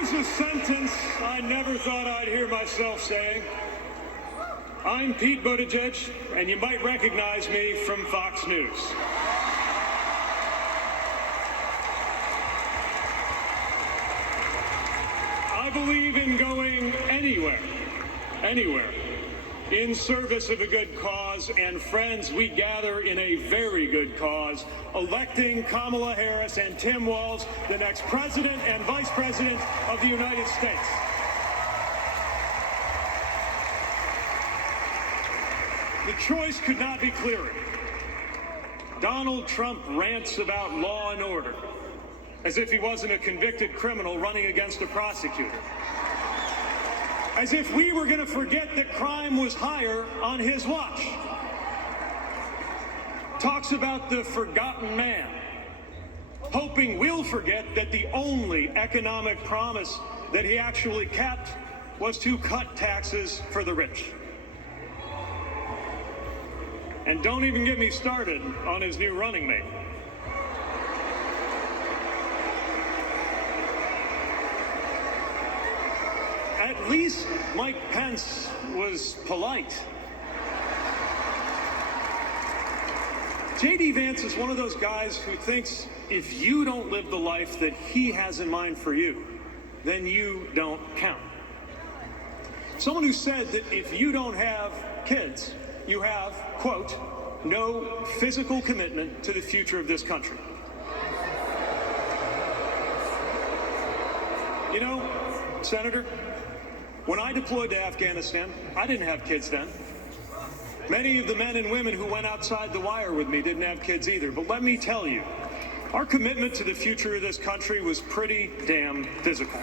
Here's a sentence I never thought I'd hear myself saying. I'm Pete Buttigieg, and you might recognize me from Fox News. I believe in going anywhere, in service of a good cause, and friends, we gather in a very good cause, electing Kamala Harris and Tim Walz, the next president and vice president of the United States. The choice could not be clearer. Donald Trump rants about law and order, as if he wasn't a convicted criminal running against a prosecutor. As if we were going to forget that crime was higher on his watch. Talks about the forgotten man, hoping we'll forget that the only economic promise that he actually kept was to cut taxes for the rich. And don't even get me started on his new running mate. At least Mike Pence was polite. J.D. Vance is one of those guys who thinks if you don't live the life that he has in mind for you, then you don't count. Someone who said that if you don't have kids, you have, quote, no physical commitment to the future of this country. You know, Senator, when I deployed to Afghanistan, I didn't have kids then. Many of the men and women who went outside the wire with me didn't have kids either. But let me tell you, our commitment to the future of this country was pretty damn physical.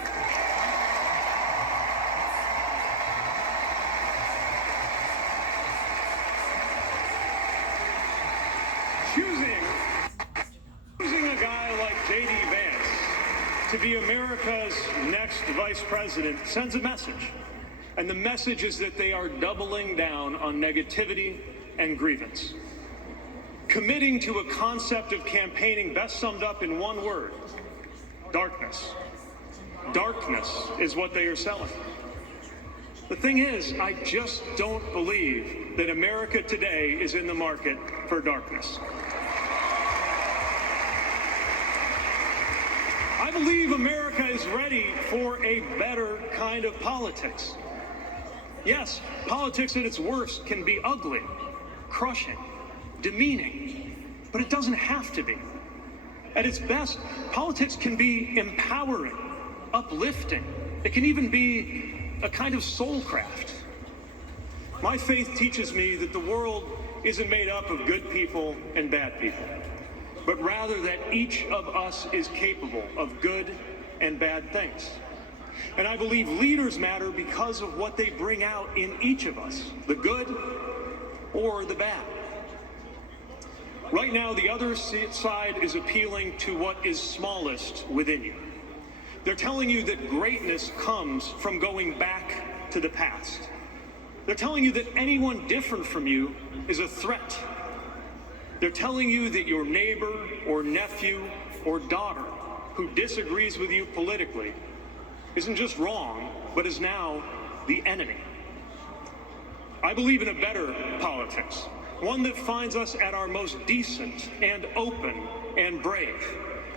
Choosing a guy like J.D. Vance to be America's next vice president sends a message. And the message is that they are doubling down on negativity and grievance. Committing to a concept of campaigning best summed up in one word: darkness. Darkness is what they are selling. The thing is, I just don't believe that America today is in the market for darkness. I believe America is ready for a better kind of politics. Yes, politics at its worst can be ugly, crushing, demeaning, but it doesn't have to be. At its best, politics can be empowering, uplifting. It can even be a kind of soul craft. My faith teaches me that the world isn't made up of good people and bad people, but rather that each of us is capable of good and bad things. And I believe leaders matter because of what they bring out in each of us, the good or the bad. Right now, the other side is appealing to what is smallest within you. They're telling you that greatness comes from going back to the past. They're telling you that anyone different from you is a threat. They're telling you that your neighbor or nephew or daughter who disagrees with you politically isn't just wrong, but is now the enemy. I believe in a better politics, one that finds us at our most decent and open and brave.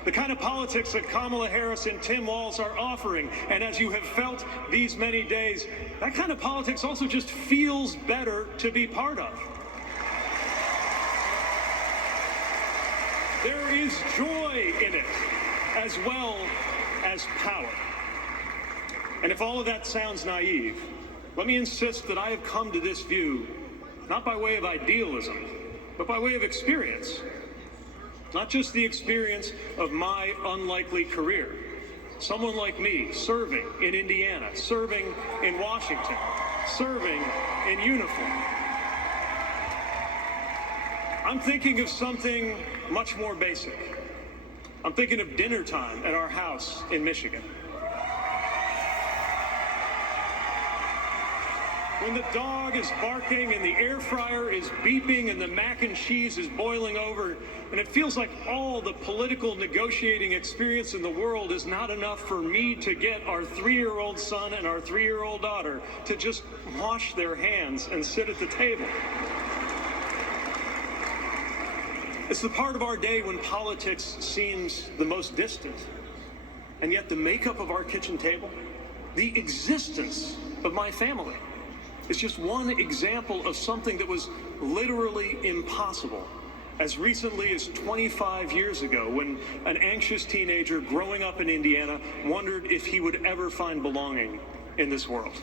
The kind of politics that Kamala Harris and Tim Walz are offering. And as you have felt these many days, that kind of politics also just feels better to be part of. There is joy in it, as well as power. And if all of that sounds naive, let me insist that I have come to this view not by way of idealism, but by way of experience. Not just the experience of my unlikely career. Someone like me serving in Indiana, serving in Washington, serving in uniform. I'm thinking of something much more basic. I'm thinking of dinner time at our house in Michigan. when the dog is barking and the air fryer is beeping and the mac and cheese is boiling over, and it feels like all the political negotiating experience in the world is not enough for me to get our 3-year-old son and our 3-year-old daughter to just wash their hands and sit at the table. It's the part of our day when politics seems the most distant, and yet the makeup of our kitchen table, the existence of my family, is just one example of something that was literally impossible as recently as 25 years ago, when an anxious teenager growing up in Indiana wondered if he would ever find belonging in this world.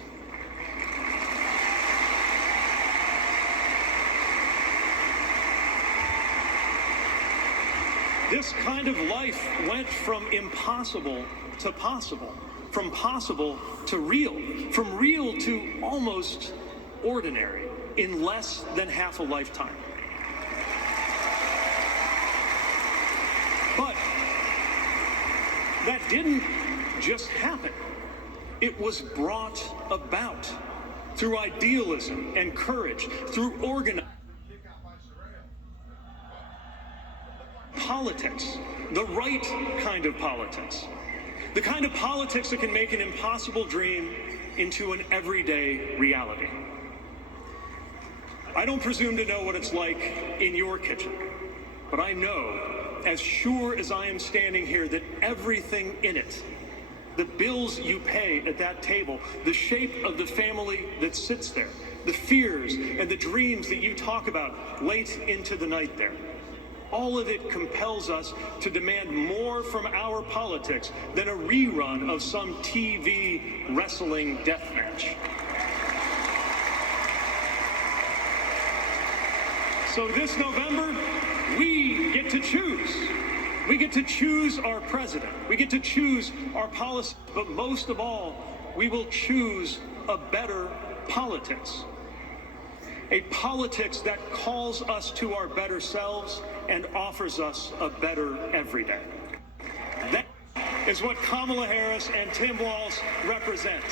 This kind of life went from impossible to possible, from possible to real, from real to almost ordinary in less than half a lifetime. But that didn't just happen. It was brought about through idealism and courage, through organizing. Politics, the right kind of politics, the kind of politics that can make an impossible dream into an everyday reality. I don't presume to know what it's like in your kitchen, but I know, as sure as I am standing here, that everything in it, the bills you pay at that table, the shape of the family that sits there, the fears and the dreams that you talk about late into the night there, all of it compels us to demand more from our politics than a rerun of some TV wrestling death match. So this November, we get to choose. We get to choose our president. We get to choose our policy. But most of all, we will choose a better politics. A politics that calls us to our better selves and offers us a better everyday. That is what Kamala Harris and Tim Walz represent.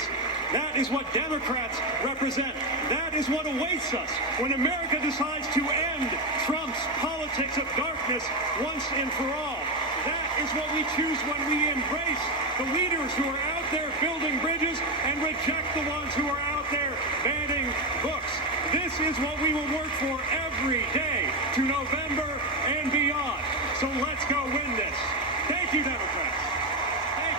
That is what Democrats represent. That is what awaits us when America decides to end Trump's politics of darkness once and for all. That is what we choose when we embrace the leaders who are out there building bridges and reject the ones who are out there banning books. This is what we will work for every day to November and beyond. So let's go win this. Thank you, Democrats.